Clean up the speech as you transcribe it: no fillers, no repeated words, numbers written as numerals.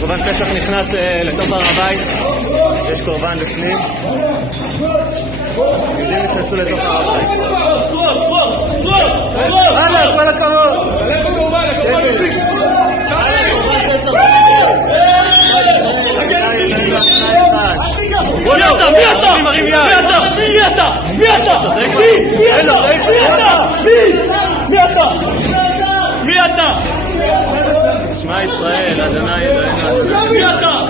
קורבן פסח נכנס לתוך הר הבית, יש קורבן בפנים, יהודים נכנסו לתוך הר הבית. הלאה, כל הכבוד! מי אתה? מי אתה? מי אתה? מי אתה? מי אתה? מי אתה? מי אתה? שמע ישראל, אדוני אלוהינו. מי אתה?